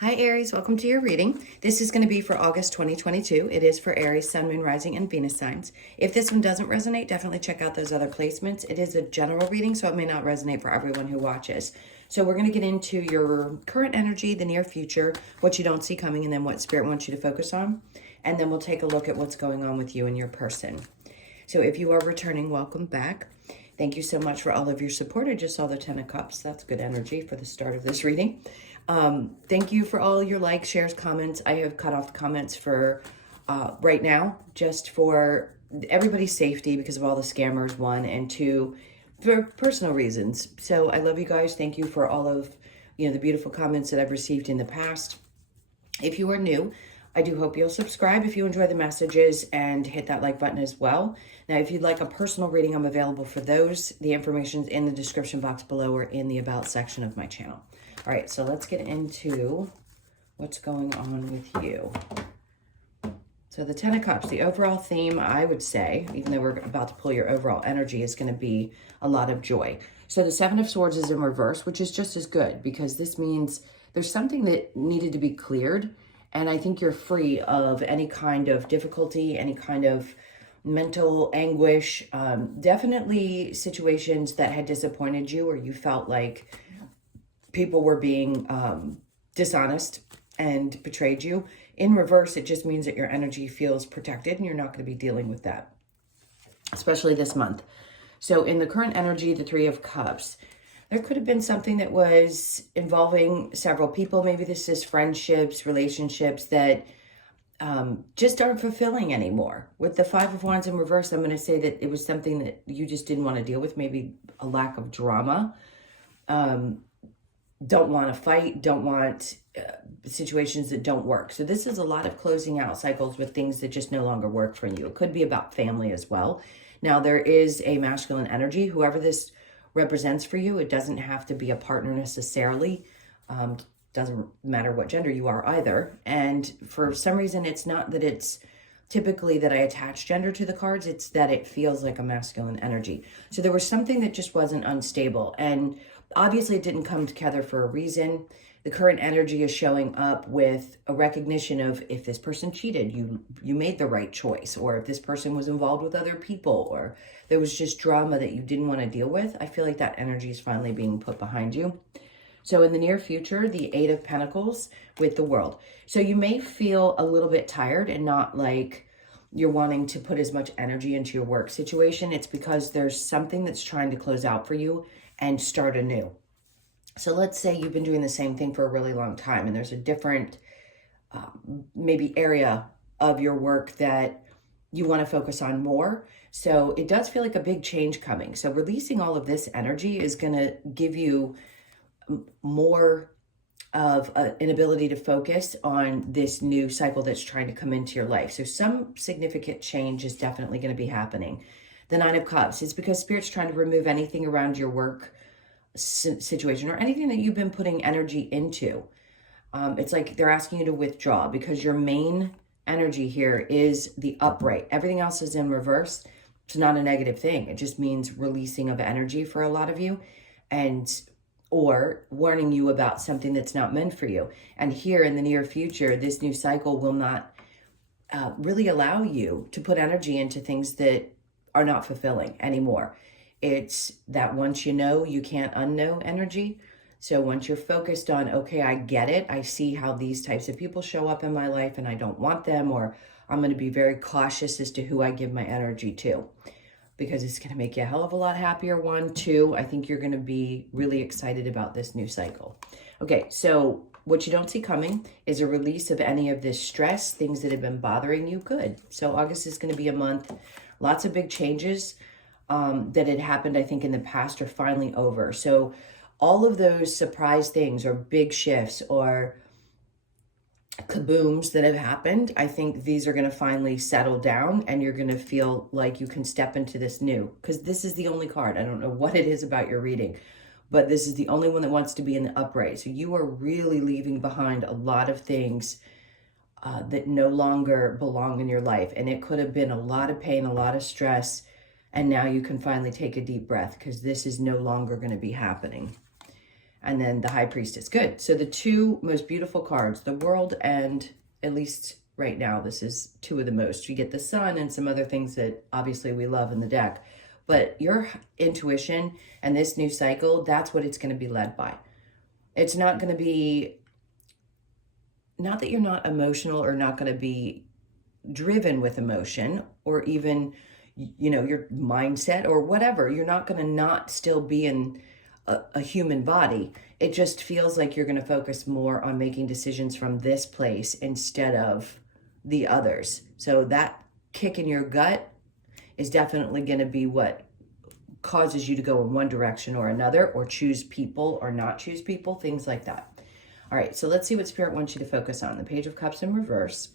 Hi Aries, welcome to your reading. This is going to be for August 2022. It is for Aries, Sun, Moon, Rising, and Venus signs. If this one doesn't resonate, definitely check out those other placements. It is a general reading, so it may not resonate for everyone who watches. So we're going to get into your current energy, the near future, what you don't see coming, and then what Spirit wants you to focus on. And then we'll take a look at what's going on with you and your person. So if you are returning, welcome back. Thank you so much for all of your support. I just saw the 10 of Cups. That's good energy for the start of this reading. Thank you for all your likes, shares, comments. I have cut off the comments for right now, just for everybody's safety because of all the scammers, one, and two, for personal reasons. So I love you guys. Thank you for all of the beautiful comments that I've received in the past. If you are new, I do hope you'll subscribe if you enjoy the messages and hit that like button as well. Now, if you'd like a personal reading, I'm available for those. The information's in the description box below or in the About section of my channel. All right, so let's get into what's going on with you. So the 10 of Cups, the overall theme, I would say, even though we're about to pull your overall energy, is going to be a lot of joy. So the 7 of Swords is in reverse, which is just as good because this means there's something that needed to be cleared. And I think you're free of any kind of difficulty, any kind of mental anguish, definitely situations that had disappointed you or you felt like people were being dishonest and betrayed you. In reverse, it just means that your energy feels protected and you're not going to be dealing with that, especially this month. So in the current energy, the 3 of Cups, there could have been something that was involving several people. Maybe this is friendships, relationships that just aren't fulfilling anymore. With the 5 of Wands in reverse, I'm going to say that it was something that you just didn't want to deal with, maybe a lack of drama. Don't want to fight, don't want situations that don't work. So this is a lot of closing out cycles with things that just no longer work for you. It could be about family as well. Now, there is a masculine energy. Whoever this represents for you, it doesn't have to be a partner necessarily. Doesn't matter what gender you are either. And for some reason, it's not that it's typically that I attach gender to the cards. It's that it feels like a masculine energy. So there was something that just wasn't unstable. And obviously, it didn't come together for a reason. The current energy is showing up with a recognition of if this person cheated, you made the right choice, or if this person was involved with other people, or there was just drama that you didn't want to deal with. I feel like that energy is finally being put behind you. So in the near future, the 8 of Pentacles with the World. So you may feel a little bit tired and not like you're wanting to put as much energy into your work situation. It's because there's something that's trying to close out for you and start anew. So let's say you've been doing the same thing for a really long time and there's a different maybe area of your work that you want to focus on more. So it does feel like a big change coming. So releasing all of this energy is going to give you more of an ability to focus on this new cycle that's trying to come into your life. So some significant change is definitely going to be happening. The 9 of Cups, it's because Spirit's trying to remove anything around your work situation or anything that you've been putting energy into. It's like they're asking you to withdraw because your main energy here is the upright. Everything else is in reverse. It's not a negative thing. It just means releasing of energy for a lot of you or warning you about something that's not meant for you. And here in the near future, this new cycle will not really allow you to put energy into things that are not fulfilling anymore. It's that once you know, you can't unknow energy. So once you're focused on, okay, I get it. I see how these types of people show up in my life and I don't want them, or I'm going to be very cautious as to who I give my energy to because it's going to make you a hell of a lot happier. 1, 2, I think you're going to be really excited about this new cycle. Okay, so what you don't see coming is a release of any of this stress, things that have been bothering you. Good. So August is going to be a month. Lots of big changes that had happened, I think, in the past are finally over. So all of those surprise things or big shifts or kabooms that have happened, I think these are going to finally settle down and you're going to feel like you can step into this new. Because this is the only card. I don't know what it is about your reading, but this is the only one that wants to be in the upright. So you are really leaving behind a lot of things that no longer belong in your life. And it could have been a lot of pain, a lot of stress. And now you can finally take a deep breath because this is no longer going to be happening. and then the High Priestess. Good. So the two most beautiful cards, the World, and at least right now, this is two of the most. You get the Sun and some other things that obviously we love in the deck. But your intuition and this new cycle, that's what it's going to be led by. It's not going to be, not that you're not emotional or not going to be driven with emotion or even, you know, your mindset or whatever. You're not going to not still be in a human body. It just feels like you're going to focus more on making decisions from this place instead of the others. So that kick in your gut is definitely going to be what causes you to go in one direction or another, or choose people or not choose people, things like that. All right, so let's see what Spirit wants you to focus on. The Page of Cups in reverse.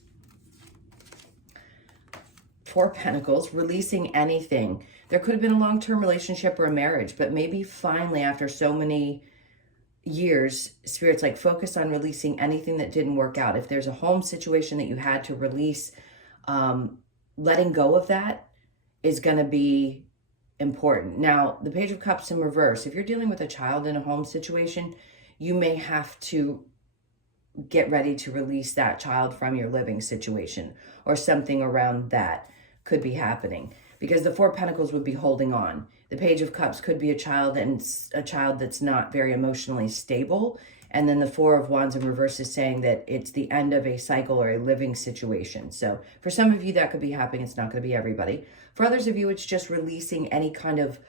4 Pentacles, releasing anything. There could have been a long-term relationship or a marriage, but maybe finally after so many years, Spirit's like, focus on releasing anything that didn't work out. If there's a home situation that you had to release, letting go of that is going to be important. Now, the Page of Cups in reverse, if you're dealing with a child in a home situation, you may have to get ready to release that child from your living situation, or something around that could be happening, because the 4 Pentacles would be holding on. The Page of Cups could be a child, and a child that's not very emotionally stable. And then the 4 of Wands in reverse is saying that it's the end of a cycle or a living situation. So for some of you, that could be happening. It's not going to be everybody. For others of you, it's just releasing any kind of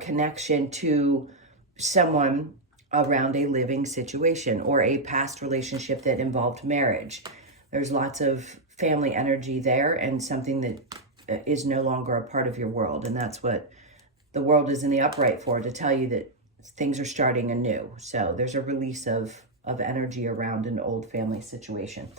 connection to someone around a living situation or a past relationship that involved marriage. There's lots of family energy there, and something that is no longer a part of your world. And that's what the world is in the upright for, to tell you that things are starting anew. So there's a release of energy around an old family situation.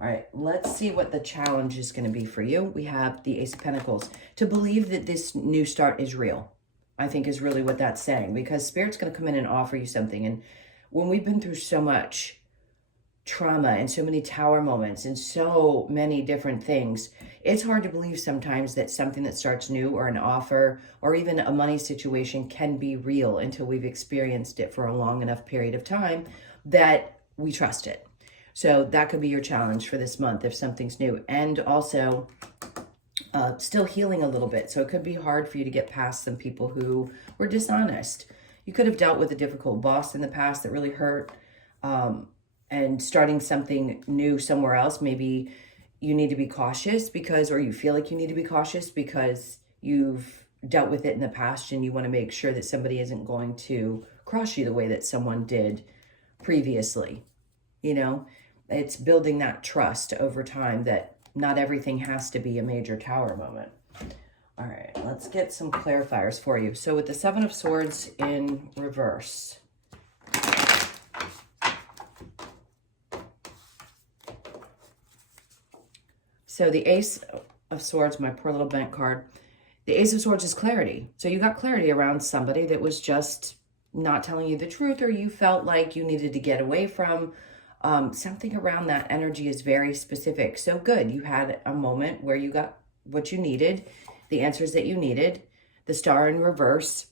All right, let's see what the challenge is going to be for you. We have the Ace of Pentacles. To believe that this new start is real, I think, is really what that's saying, because Spirit's going to come in and offer you something. And when we've been through so much trauma and so many tower moments and so many different things, it's hard to believe sometimes that something that starts new, or an offer, or even a money situation, can be real until we've experienced it for a long enough period of time that we trust it. So that could be your challenge for this month if something's new. And also still healing a little bit. So it could be hard for you to get past some people who were dishonest. You could have dealt with a difficult boss in the past that really hurt, and starting something new somewhere else. Maybe you need to be cautious because, or you feel like you need to be cautious because you've dealt with it in the past, and you want to make sure that somebody isn't going to cross you the way that someone did previously. You know, it's building that trust over time that not everything has to be a major tower moment. All right, let's get some clarifiers for you. So with the 7 of Swords in reverse, so the Ace of Swords, my poor little bent card, the Ace of Swords is clarity. So you got clarity around somebody that was just not telling you the truth, or you felt like you needed to get away from. Something around that energy is very specific. So good. You had a moment where you got what you needed, the answers that you needed. The Star in reverse,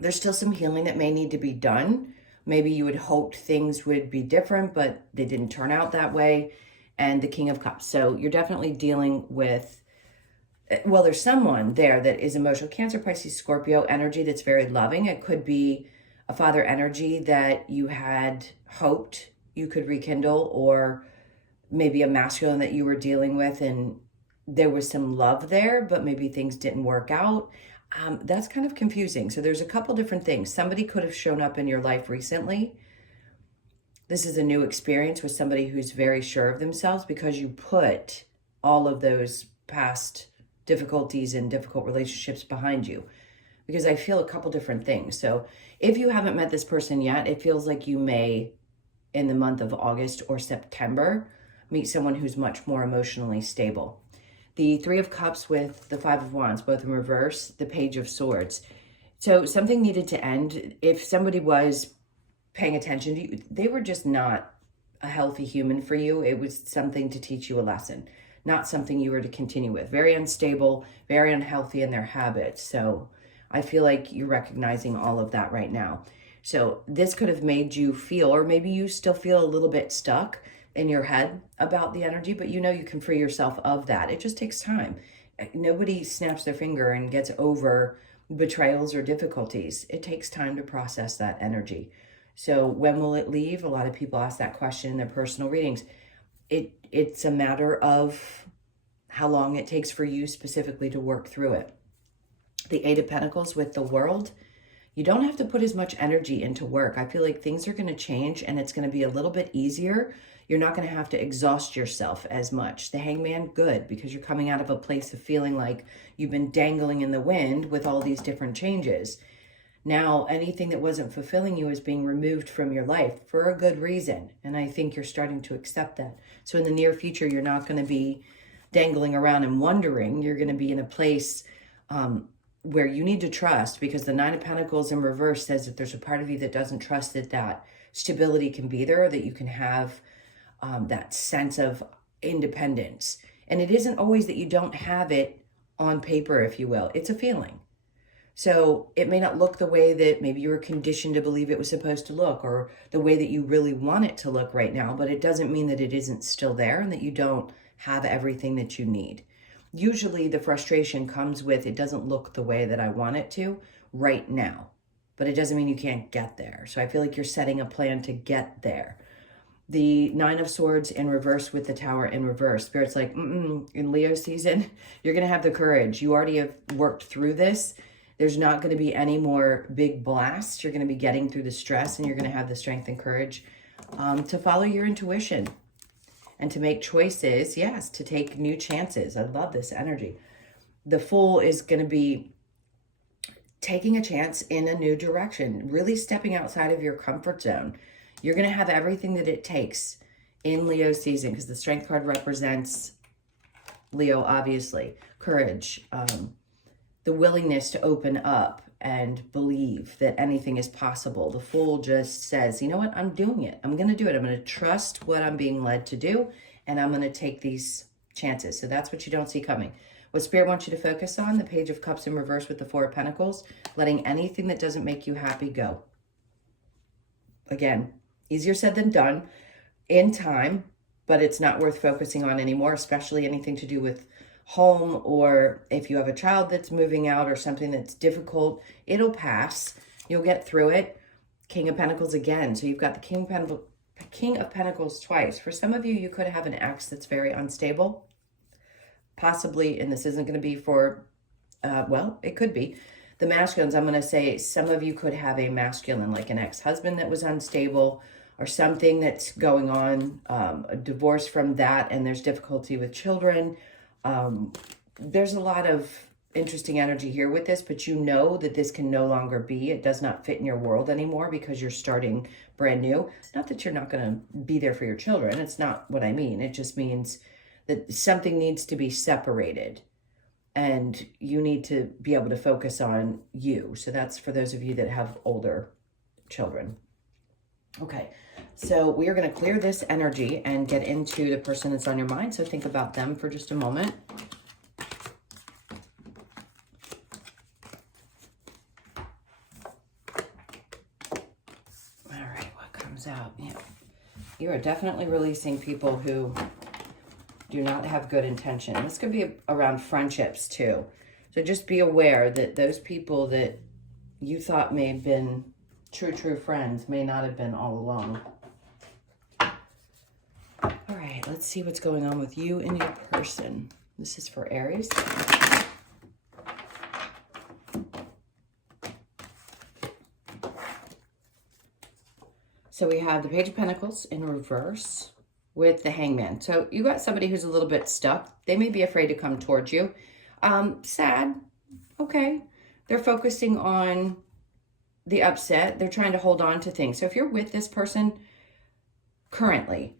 there's still some healing that may need to be done. Maybe you had hoped things would be different, but they didn't turn out that way. And the King of Cups. So you're definitely dealing with, well, there's someone there that is emotional. Cancer, Pisces, Scorpio energy that's very loving. It could be a father energy that you had hoped you could rekindle, or maybe a masculine that you were dealing with and there was some love there, but maybe things didn't work out. That's kind of confusing. So there's a couple different things. Somebody could have shown up in your life recently. This is a new experience with somebody who's very sure of themselves, because you put all of those past difficulties and difficult relationships behind you. Because I feel a couple different things. So if you haven't met this person yet, it feels like you may, in the month of August or September, meet someone who's much more emotionally stable. The 3 of Cups with the 5 of Wands, both in reverse, the Page of Swords. So something needed to end. If somebody was paying attention to you, they were just not a healthy human for you. It was something to teach you a lesson, not something you were to continue with. Very unstable, very unhealthy in their habits. So I feel like you're recognizing all of that right now. So this could have made you feel, or maybe you still feel a little bit stuck in your head about the energy, but you know you can free yourself of that. It just takes time. Nobody snaps their finger and gets over betrayals or difficulties. It takes time to process that energy. So when will it leave? A lot of people ask that question in their personal readings. It's a matter of how long it takes for you specifically to work through it. The Eight of Pentacles with the World, you don't have to put as much energy into work. I feel like things are going to change and it's going to be a little bit easier. You're not going to have to exhaust yourself as much. The Hangman, good, because you're coming out of a place of feeling like you've been dangling in the wind with all these different changes. Now, anything that wasn't fulfilling you is being removed from your life for a good reason. And I think you're starting to accept that. So in the near future, you're not going to be dangling around and wondering. You're going to be in a place where you need to trust, because the Nine of Pentacles in reverse says that there's a part of you that doesn't trust that stability can be there, that you can have that sense of independence. And it isn't always that you don't have it on paper, if you will. It's a feeling. So it may not look the way that maybe you were conditioned to believe it was supposed to look, or the way that you really want it to look right now, but it doesn't mean that it isn't still there and that you don't have everything that you need. Usually the frustration comes with, it doesn't look the way that I want it to right now, but it doesn't mean you can't get there. So I feel like you're setting a plan to get there. The Nine of Swords in reverse with the Tower in reverse. Spirit's like, in Leo season, you're going to have the courage. You already have worked through this. There's not going to be any more big blasts. You're going to be getting through the stress, and you're going to have the strength and courage to follow your intuition and to make choices. Yes, to take new chances. I love this energy. The Fool is going to be taking a chance in a new direction, really stepping outside of your comfort zone. You're going to have everything that it takes in Leo season, because the Strength card represents Leo, obviously. Courage, the willingness to open up and believe that anything is possible. The Fool just says, you know what, I'm doing it. I'm going to do it. I'm going to trust what I'm being led to do, and I'm going to take these chances. So that's what you don't see coming. What Spirit wants you to focus on, the Page of Cups in reverse with the Four of Pentacles, letting anything that doesn't make you happy go. Again, easier said than done in time, but it's not worth focusing on anymore, especially anything to do with home, or if you have a child that's moving out or something that's difficult. It'll pass. You'll get through it. King of Pentacles again. So you've got the King of Pentacles twice. For some of you, you could have an ex that's very unstable. Possibly, and this isn't going to be for, well, it could be. The masculines, I'm going to say some of you could have a masculine, like an ex-husband that was unstable, or something that's going on, a divorce from that, and there's difficulty with children. There's a lot of interesting energy here with this, but you know that this can no longer be. It does not fit in your world anymore because you're starting brand new. Not that you're not going to be there for your children. It's not what I mean. It just means that something needs to be separated, and you need to be able to focus on you. So that's for those of you that have older children. Okay, so we are going to clear this energy and get into the person that's on your mind. So think about them for just a moment. All right, what comes out? Yeah. You are definitely releasing people who do not have good intention. This could be around friendships too. So just be aware that those people that you thought may have been true friends may not have been all along. All right, let's see what's going on with you and your person. This is for Aries. So we have the Page of Pentacles in reverse with the Hangman. So you got somebody who's a little bit stuck. They may be afraid to come towards you. Sad. Okay. They're focusing on the upset. They're trying to hold on to things. So if you're with this person currently,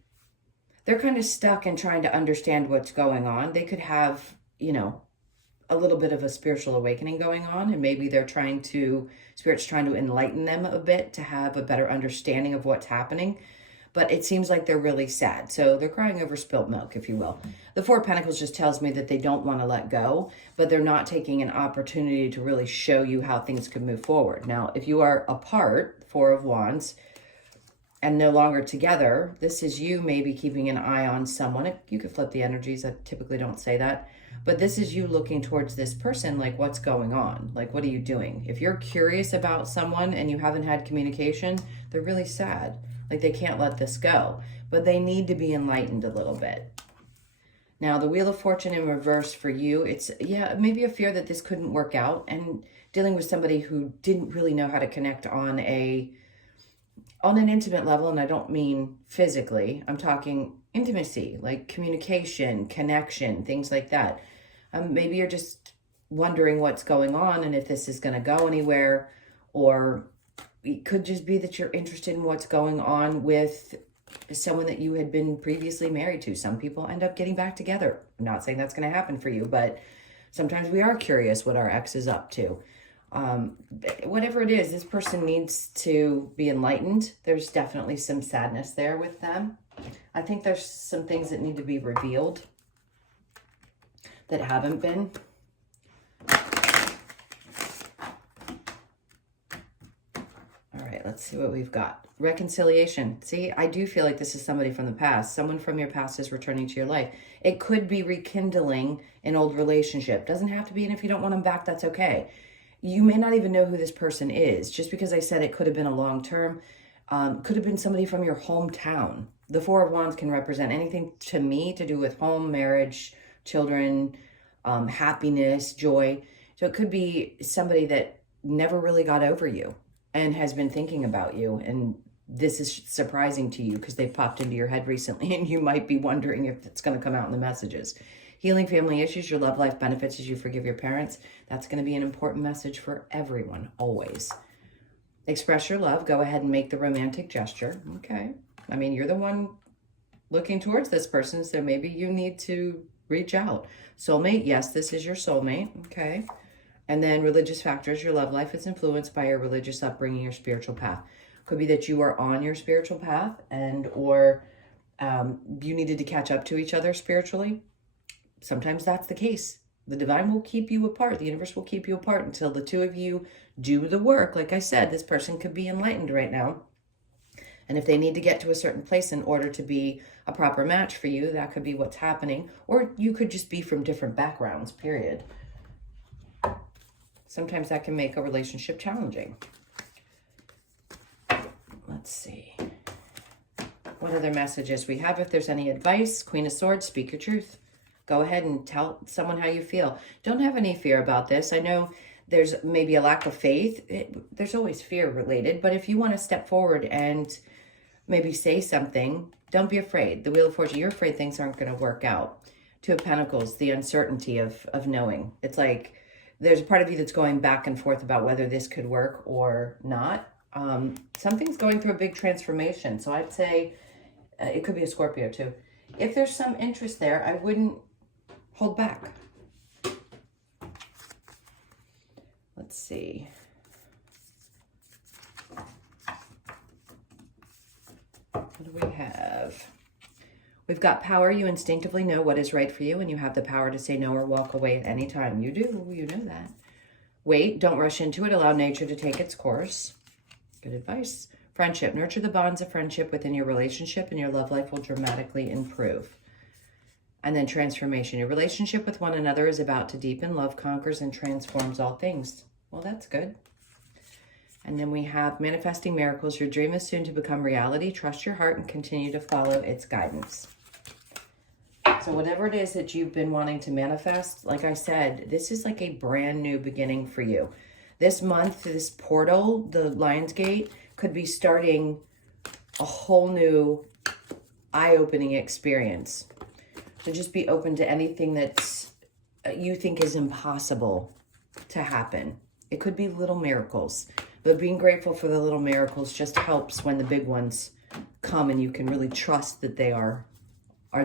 they're kind of stuck and trying to understand what's going on. They could have, you know, a little bit of a spiritual awakening going on, and maybe they're trying to, Spirit's trying to enlighten them a bit to have a better understanding of what's happening. But it seems like they're really sad. So they're crying over spilt milk, if you will. The Four of Pentacles just tells me that they don't want to let go, but they're not taking an opportunity to really show you how things could move forward. Now, if you are apart Four of Wands and no longer together. This is you maybe keeping an eye on someone. You could flip the energies. I typically don't say that. But this is you looking towards this person, like what's going on? Like, what are you doing? If you're curious about someone and you haven't had communication, they're really sad. Like they can't let this go, but they need to be enlightened a little bit. Now, the Wheel of Fortune in reverse for you, it's, yeah, maybe a fear that this couldn't work out and dealing with somebody who didn't really know how to connect on an intimate level. And I don't mean physically, I'm talking intimacy, like communication, connection, things like that. Maybe you're just wondering what's going on and if this is going to go anywhere, or it could just be that you're interested in what's going on with someone that you had been previously married to. Some people end up getting back together. I'm not saying that's going to happen for you, but sometimes we are curious what our ex is up to. Whatever it is, this person needs to be enlightened. There's definitely some sadness there with them. I think there's some things that need to be revealed that haven't been. All right, let's see what we've got. Reconciliation. See, I do feel like this is somebody from the past. Someone from your past is returning to your life. It could be rekindling an old relationship. Doesn't have to be, and if you don't want them back, that's okay. You may not even know who this person is. Just because I said it could have been a long term, could have been somebody from your hometown. The Four of Wands can represent anything to me to do with home, marriage, children, happiness, joy. So it could be somebody that never really got over you and has been thinking about you. And this is surprising to you because they've popped into your head recently and you might be wondering if it's going to come out in the messages. Healing family issues, your love life benefits as you forgive your parents. That's going to be an important message for everyone, always. Express your love. Go ahead and make the romantic gesture. Okay. I mean, you're the one looking towards this person, so maybe you need to reach out. Soulmate, yes, this is your soulmate. Okay. And then religious factors, your love life is influenced by your religious upbringing, your spiritual path. Could be that you are on your spiritual path or you needed to catch up to each other spiritually. Sometimes that's the case. The divine will keep you apart. The universe will keep you apart until the two of you do the work. Like I said, this person could be enlightened right now. And if they need to get to a certain place in order to be a proper match for you, that could be what's happening. Or you could just be from different backgrounds, period. Sometimes that can make a relationship challenging. Let's see. What other messages we have? If there's any advice, Queen of Swords, speak your truth. Go ahead and tell someone how you feel. Don't have any fear about this. I know there's maybe a lack of faith. There's always fear related. But if you want to step forward and maybe say something, don't be afraid. The Wheel of Fortune, you're afraid things aren't going to work out. Two of Pentacles, the uncertainty of knowing. It's like there's a part of you that's going back and forth about whether this could work or not. Something's going through a big transformation. So I'd say it could be a Scorpio too. If there's some interest there, I wouldn't hold back. Let's see. What do we have? We've got power. You instinctively know what is right for you, and you have the power to say no or walk away at any time. You do. You know that. Wait. Don't rush into it. Allow nature to take its course. Good advice. Friendship. Nurture the bonds of friendship within your relationship, and your love life will dramatically improve. And then transformation. Your relationship with one another is about to deepen. Love conquers and transforms all things. Well, that's good. And then we have manifesting miracles. Your dream is soon to become reality. Trust your heart and continue to follow its guidance. So whatever it is that you've been wanting to manifest, like I said, this is like a brand new beginning for you. This month, this portal, the Lion's Gate, could be starting a whole new eye-opening experience. So just be open to anything that's you think is impossible to happen. It could be little miracles, but being grateful for the little miracles just helps when the big ones come and you can really trust that they are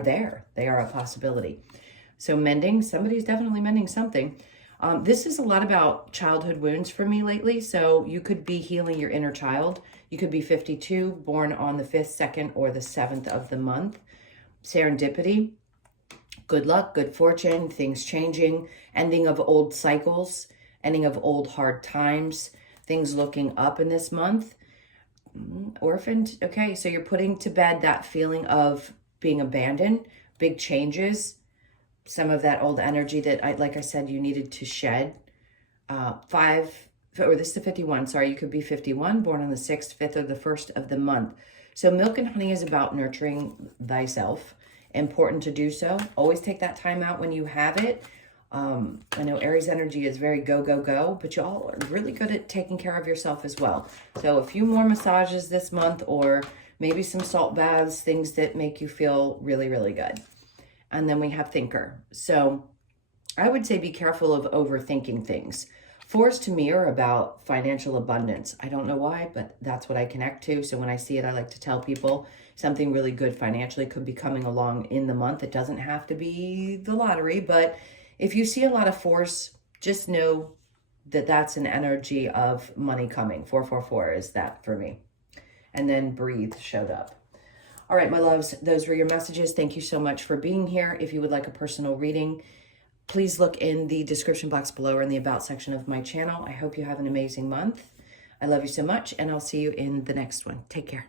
there. They are a possibility. So mending, somebody's definitely mending something. This is a lot about childhood wounds for me lately. So you could be healing your inner child. You could be 52, born on the 5th, 2nd, or the 7th of the month. Serendipity. Good luck, good fortune, things changing, ending of old cycles, ending of old hard times, things looking up in this month. Orphaned. Okay, so you're putting to bed that feeling of being abandoned, big changes, some of that old energy that, like I said, you needed to shed. This is the 51. Sorry, you could be 51, born on the 6th, 5th, or the 1st of the month. So milk and honey is about nurturing thyself. Important to do so. Always take that time out when you have it. I know Aries energy is very go, go, go, but y'all are really good at taking care of yourself as well. So a few more massages this month, or maybe some salt baths, things that make you feel really, really good. And then we have thinker. So I would say be careful of overthinking things. Fours to me are about financial abundance. I don't know why, but that's what I connect to. So when I see it, I like to tell people something really good financially could be coming along in the month. It doesn't have to be the lottery, but if you see a lot of fours, just know that that's an energy of money coming. 444 is that for me. And then breathe showed up. All right, my loves, those were your messages. Thank you so much for being here. If you would like a personal reading, please look in the description box below or in the about section of my channel. I hope you have an amazing month. I love you so much, and I'll see you in the next one. Take care.